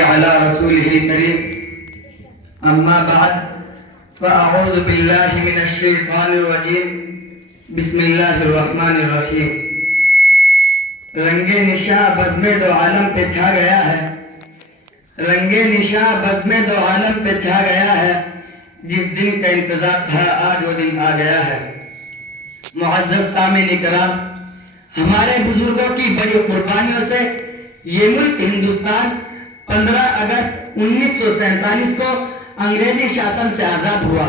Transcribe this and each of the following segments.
على رسوله الكريم أما بعد فأعوذ بالله من الشيطان الرجيم بسم الله الرحمن الرحيم. رنگ نشاں بزم دو عالم پہ چھا گیا ہے، رنگ نشاں بزم دو عالم پہ چھا گیا ہے، جس دن کا انتظار تھا آج وہ دن آ گیا ہے. معزز سامعین کرام، ہمارے بزرگوں کی بڑی قربانیوں سے یہ ملک ہندوستان 15 اگست 1947 کو انگریزی شاسن سے آزاد ہوا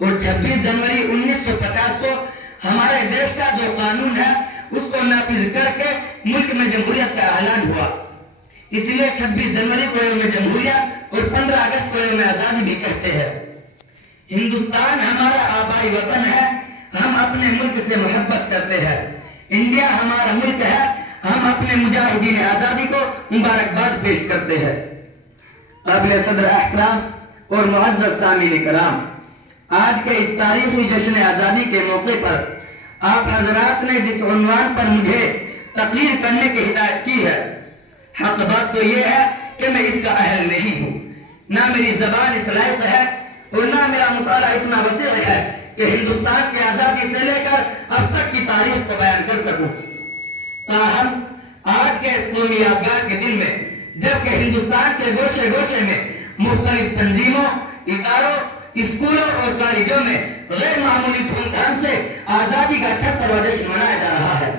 اور 26 جنوری 1950 کو ہمارے دیش کا جو قانون ہے اس کو نافذ کر کے ملک میں جمہوریت کا اعلان ہوا. اس لیے 26 جنوری کو یوم جمہوریہ اور 15 اگست کو یوم آزادی بھی کہتے ہیں. ہندوستان ہمارا آبائی وطن ہے، ہم اپنے ملک سے محبت کرتے ہیں. انڈیا ہمارا ملک ہے، ہم اپنے مجاہدین آزادی کو مبارکباد پیش کرتے ہیں. قابل صدر احترام اور معزز سامعین کرام، آج کے اس تاریخی جشن آزادی کے موقع پر آپ حضرات نے جس عنوان پر مجھے تقریر کرنے کی ہدایت کی ہے، حق بات تو یہ ہے کہ میں اس کا اہل نہیں ہوں. نہ میری زبان اس لائق ہے اور نہ میرا مطالعہ اتنا وسیع ہے کہ ہندوستان کی آزادی سے لے کر اب تک کی تاریخ کو بیان کر سکوں. تاہم آج کے اس قومی یادگار کے دن میں جبکہ ہندوستان کے گوشے گوشے میں مختلف تنظیموں، اداروں، اسکولوں اور کالجوں میں غیر معمولی دھوم دھام سے آزادی کا 78واں جشن منایا جا رہا ہے.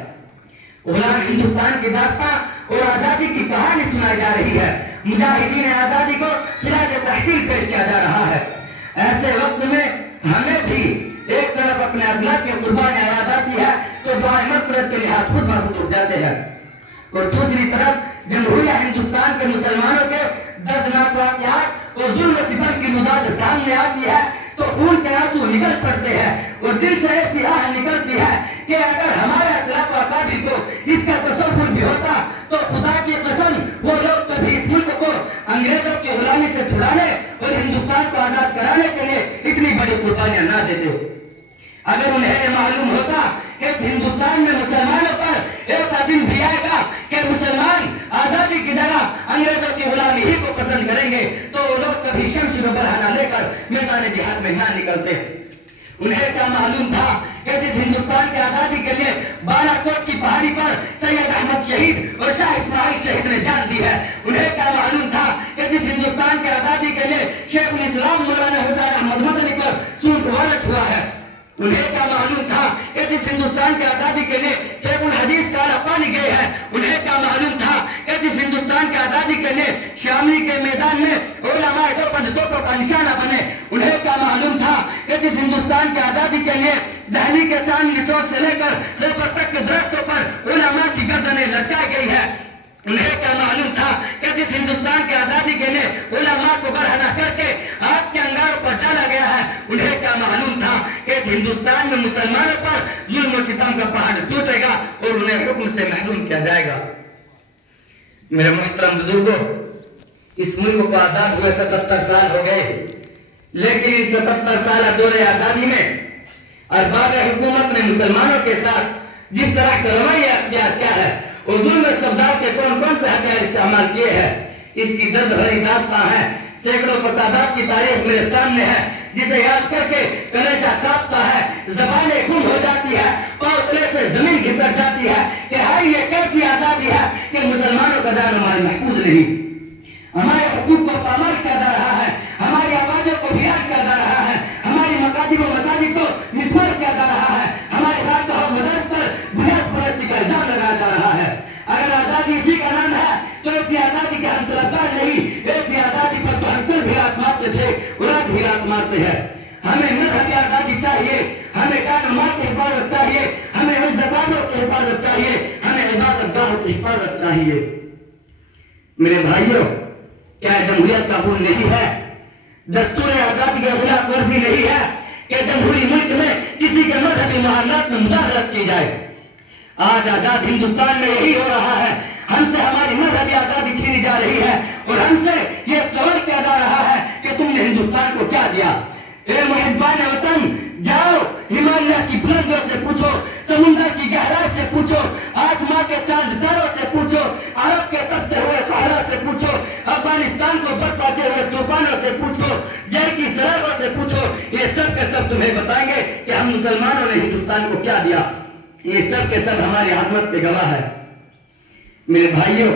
غلام ہندوستان کی داستاں اور آزادی کی کہانی سنائی جا رہی ہے. مجاہدین آزادی کو خراج تحسین پیش کیا جا رہا ہے. ایسے وقت میں ہمیں بھی ایک طرف اپنے اصلاح کی قربانی یاد آتی ہے تو دعائیں مغفرت کے لیے ہاتھ خود بخود اٹھ جاتے ہیں، اور دوسری طرف جمہوریہ ہندوستان کے مسلمانوں کے دردناک واقعات اور ظلم و ستم کی مداد سامنے آتی ہے تو خون کے آنسو نکل پڑتے ہیں اور دل سے ایسی آہ نکلتی ہے کہ اگر ہمارے اسلاف و اکابر کو اس کا تصور بھی ہوتا تو خدا کی قسم وہ لوگ کبھی اس ملک کو انگریزوں کی غلامی سے چھڑانے اور ہندوستان کو آزاد کرانے کے لیے اتنی بڑی قربانیاں نہ دیتے. اگر انہیں معلوم ہوتا کہ اس ہندوستان میں مسلمانوں پر ایسا دن بھی آئے گا کہ مسلمان آزادی کی جگہ انگریزوں کی غلامی ہی کو پسند کریں گے تو وہ لوگ کبھی شمشیر و برہنہ لے کر میدان جہاد میں نہ نکلتے. انہیں کیا معلوم تھا کہ جس ہندوستان کی آزادی کے لیے بالا کوٹ کی پہاڑی پر سید احمد شہید اور شاہ اسماعیل شہید نے جان دی ہے. انہیں کیا معلوم تھا کہ جس ہندوستان کی آزادی کے لیے شیخ الاسلام مولانا حسین احمد مدنی پر سوٹ وارٹ ہوا ہے. انہیں کیا معلوم تھا کہ جس ہندوستان کی آزادی کے لیے شیخ الحدیث کالا پانی گئے ہیں. انہیں کیا معلوم تھا کہ جس ہندوستان کی آزادی کے لیے شاملی کے میدان میں علماء دیوبند توپوں کا نشانہ بنے. انہیں کیا معلوم تھا کہ جس ہندوستان کی آزادی کے لیے دہلی کے چاندنی چوک سے لے کر خیبر تک کے درختوں پر علماء کی گردنیں لٹکائی گئی ہے. انہیں کیا معلوم تھا کہ جس ہندوستان کی آزادی کے لیے علماء کو برہنہ کر کے آگ کے انگاروں پر ڈالا گیا ہے. انہیں کیا معلوم تھا کہ اس ہندوستان میں مسلمانوں پر ظلم و ستم کا پہاڑ ٹوٹے گا اور انہیں حکم سے محروم کیا جائے گا. میرے محترم بزرگوں، اس ملک کو آزاد ہوئے 77 سال ہو گئے، لیکن ان 77 سالہ دور آزادی میں ارباب حکومت نے مسلمانوں کے ساتھ جس طرح کا رویہ اختیار کیا ہے اور ظلم استبداد کے کون سے ہتھیار استعمال کیے ہیں، اس کی درد بھری داستاں ہے. سینکڑوں فسادات کی تاریخ میرے سامنے ہے جسے یاد کر کے کلیجہ کانپتا ہے، زبانیں گم ہو جاتی ہے، پاؤں تلے سے زمین گھسٹ جاتی ہے کہ ہائی یہ کیسی آزادی ہے کہ مسلمانوں کا جان و مال محفوظ نہیں. ہمارے حقوق کو پامال کیا جا رہا ہے، ہماری آبادیوں کو ویران کیا جا رہا ہے، ہماری مکاتب و مساجد کو مسمار کیا جا رہا ہے، ہمارے خانقاہ و مدارس پر بنیاد پرستی کا الزام لگایا جا رہا ہے. اگر آزادی اسی کا نام ہے تو ایسی آزادی کے ہم طلبگار نہیں، ایسی آزادی پر تو ہم کل بھی رات مارتے تھے اور آج بھی رات مارتے ہیں. ہمیں مذہبی آزادی چاہیے، ہمیں جان و مال کی حفاظت چاہیے، ہمیں زبانوں کی حفاظت چاہیے، ہمیں عبادت گاہوں کی حفاظت چاہیے. میرے بھائیوں، کیا جمہوریت کا حکم نہیں ہے؟ دستور آزادی کی خلاف ورزی نہیں ہے کہ جمہوری ملک میں کسی کے مذہبی معاملات میں مداخلت کی جائے؟ آج آزاد ہندوستان میں یہی ہو رہا ہے. ہم سے ہماری مذہبی آزادی چھینی جا رہی ہے اور ہم سے یہ سوال کیا جا رہا ہے کہ تم نے ہندوستان کو کیا دیا؟ اے محبان وطن، جاؤ ہمالیہ کی بلندیوں سے پوچھو، سمندر کی گہرائی سے پوچھو، آسمان کے چاند تاروں سے پوچھو، عرب کے تپتے ہوئے صحرا سے پوچھو، افغان افغانستان کو برپاتے ہوئے طوفانوں سے پوچھو، جل کی سیلابوں سے پوچھو، یہ سب کے سب تمہیں بتائیں گے کہ ہم مسلمانوں نے ہندوستان کو کیا دیا۔ یہ سب کے سب ہماری عظمت پہ گواہ ہے۔ میرے بھائیوں،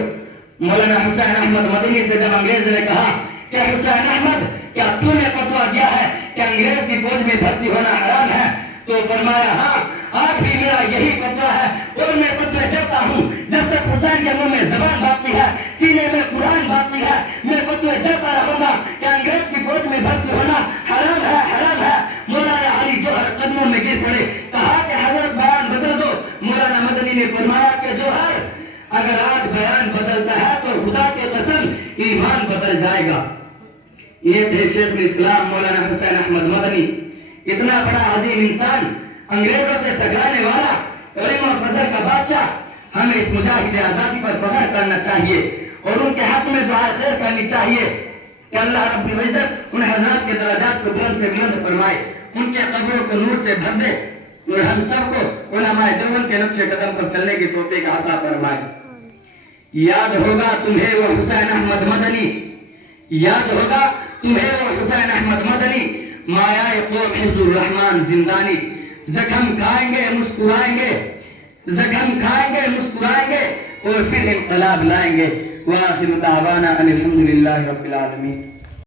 مولانا حسین احمد مدنی سے جب انگریز نے کہا کہ حسین احمد کیا تو نے فتویٰ دیا ہے کہ انگریز کی فوج میں بھرتی ہونا حرام ہے، تو فرمایا ہاں آج بھی میرا یہی فتویٰ ہے اور میں فتوے دیتا ہوں جب تک حسین کے منہ میں زبان باقی ہے، سینے میں قرآن باقی ہے، میں فتوے دیتا رہوں گا کہ انگریز کی فوج میں بھرتی ہونا حرام ہے، حرام ہے۔ مولانا علی جوہر قدموں میں گر پڑے، کہا کہ حضرت بیان بدل دو۔ مولانا مدنی نے فرمایا کہ جوہر اگر آج بیان بدلتا ہے تو خدا کے قسم ایمان بدل جائے گا۔ یہ تھے شیخ الاسلام مولانا حسین احمد مدنی، اتنا بڑا عظیم انسان، انگریزوں سے ٹکرانے والا، علم و فضل کا بادشاہ۔ ہمیں اس مجاہد آزادی پر فخر کرنا چاہیے اور ان کے حق میں دعا خیر کرنی چاہیے کہ اللہ رب العزت ان حضرات کے درجات کو بلند سے بلند فرمائے، ان کے قبروں کو نور سے بھر دے اور ہم سب کو علماء دیوبند کے نقش قدم پر چلنے کی توفیق عطا فرمائے۔ یاد ہوگا تمہیں وہ حسین احمد مدنی، یاد ہوگا تمہیں وہ حسین احمد مدنی، مایائے قوم حفظ الرحمن زندانی۔ زخم کھائیں گے مسکرائیں گے، زخم کھائیں گے مسکرائیں گے اور پھر انقلاب لائیں گے۔ وآخر دعوانا ان الحمدللہ رب العالمین۔